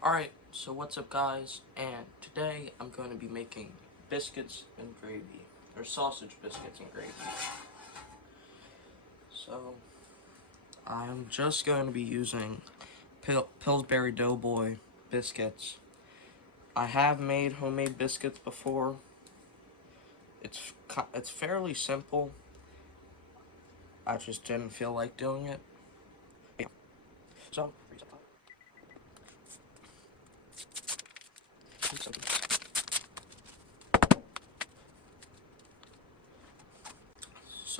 Alright, so what's up guys, and today I'm going to be making biscuits and gravy, or sausage biscuits and gravy. So, I'm just going to be using Pillsbury Doughboy biscuits. I have made homemade biscuits before. It's fairly simple. I just didn't feel like doing it. Yeah. So,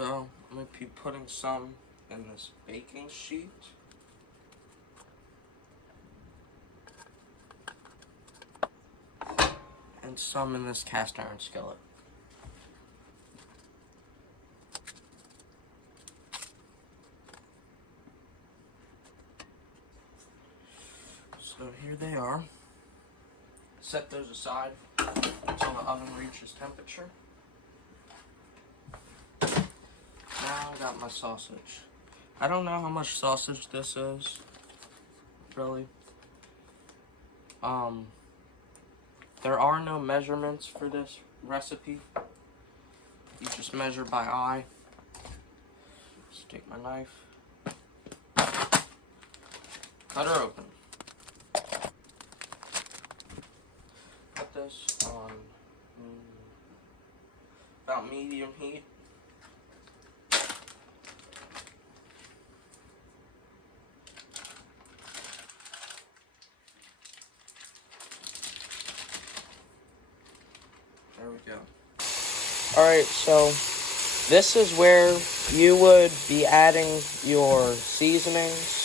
I'm going to be putting some in this baking sheet. And some in this cast iron skillet. So here they are. Set those aside until the oven reaches temperature. Now I got my sausage. I don't know how much sausage this is, really. There are no measurements for this recipe. You just measure by eye. Just take my knife. Cut her open. Put this on about medium heat. There we go. Alright, so this is where you would be adding your seasonings.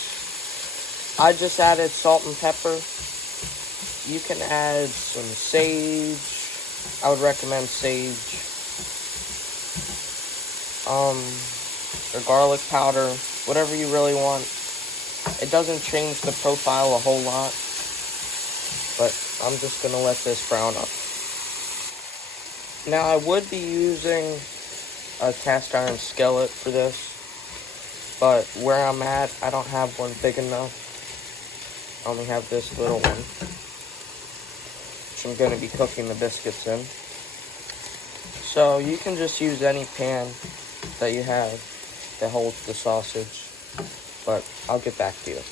I just added salt and pepper. You can add some sage. I would recommend sage. Or garlic powder. Whatever you really want. It doesn't change the profile a whole lot. But I'm just going to let this brown up. Now I would be using a cast iron skillet for this. But where I'm at, I don't have one big enough. I only have this little one, which I'm going to be cooking the biscuits in. So you can just use any pan that you have that holds the sausage, but I'll get back to you.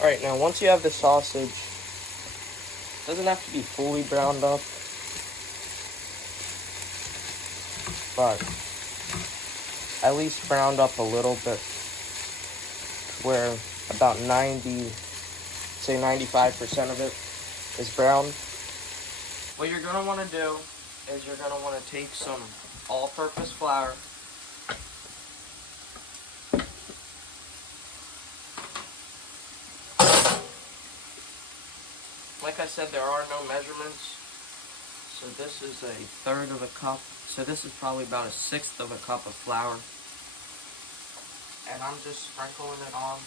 Alright, now once you have the sausage, it doesn't have to be fully browned up, but at least browned up a little bit, where about 95% of it is brown. What you're going to want to do is you're going to want to take some all-purpose flour, like I said, there are no measurements, so this is a third of a cup, so this is probably about a sixth of a cup of flour, and I'm just sprinkling it on.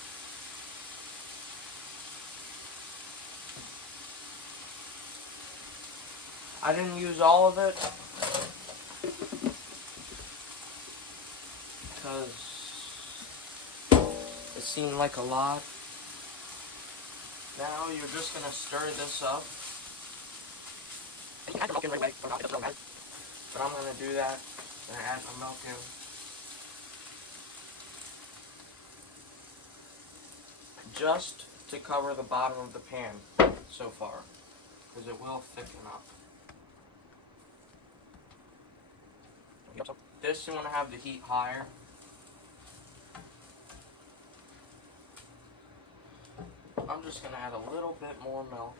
I didn't use all of it because it seemed like a lot. Now you're just going to stir this up. And you can add your milk in right away, or not, it doesn't really matter. But I'm going to do that. I'm going to add my milk in. Just to cover the bottom of the pan so far, because it will thicken up. This, you want to have the heat higher. I'm just going to add a little bit more milk.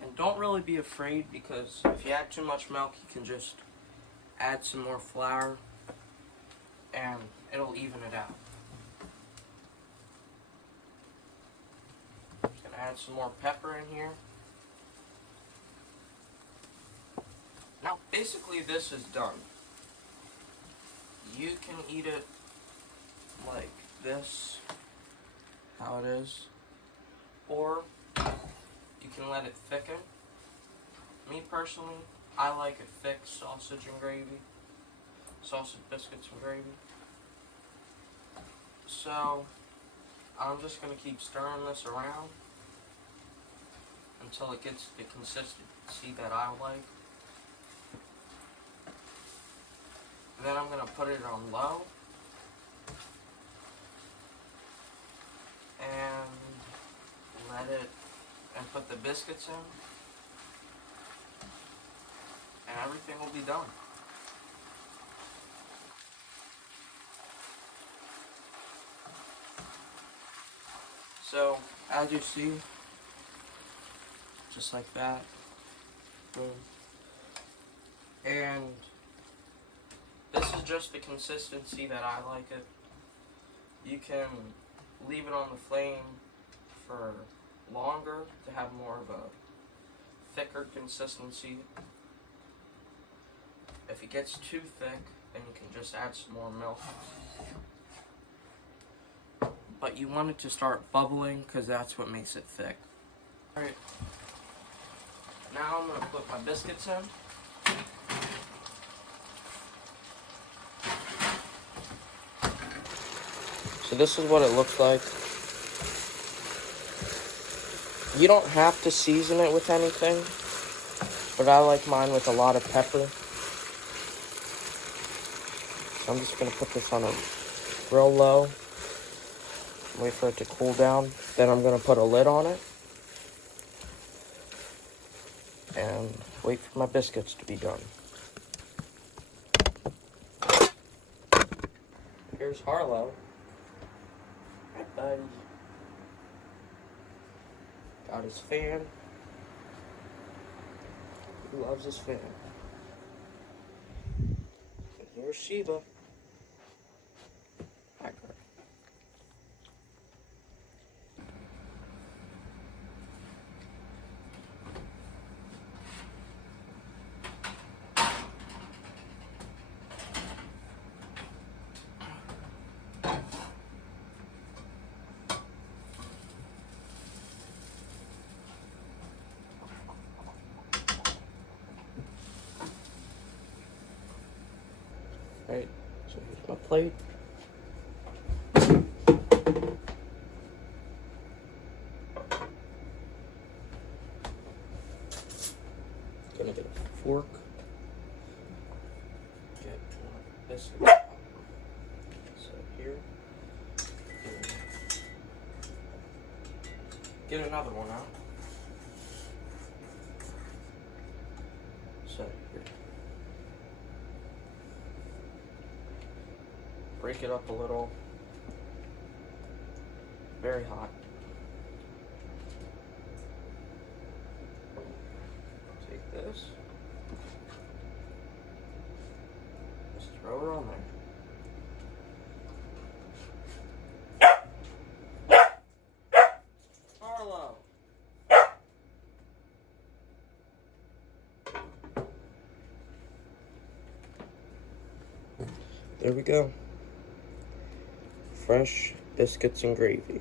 And don't really be afraid, because if you add too much milk, you can just add some more flour and it'll even it out. Just going to add some more pepper in here. Now, basically, this is done. You can eat it like this, how it is, or you can let it thicken. Me, personally, I like a thick sausage and gravy, sausage biscuits and gravy. So, I'm just going to keep stirring this around until it gets the consistency that I like. And then I'm going to put it on low. And put the biscuits in. And everything will be done. So, as you see, just like that, boom. And this is just the consistency that I like it. You can leave it on the flame for longer to have more of a thicker consistency. If it gets too thick, then you can just add some more milk. But you want it to start bubbling because that's what makes it thick. Alright, now I'm going to put my biscuits in. So this is what it looks like. You don't have to season it with anything, but I like mine with a lot of pepper. So I'm just going to put this on a real low. Wait for it to cool down. Then I'm going to put a lid on it. And wait for my biscuits to be done. Here's Harlow. Hi, buddy. Got his fan. He loves his fan. And here's Sheba. Hi, girl. Alright, so here's my plate. Gonna get a fork. Get this. So here. Get another one out. So here. Break it up a little. Very hot. Take this. Just throw it on there. Harlow. There we go. Fresh biscuits and gravy.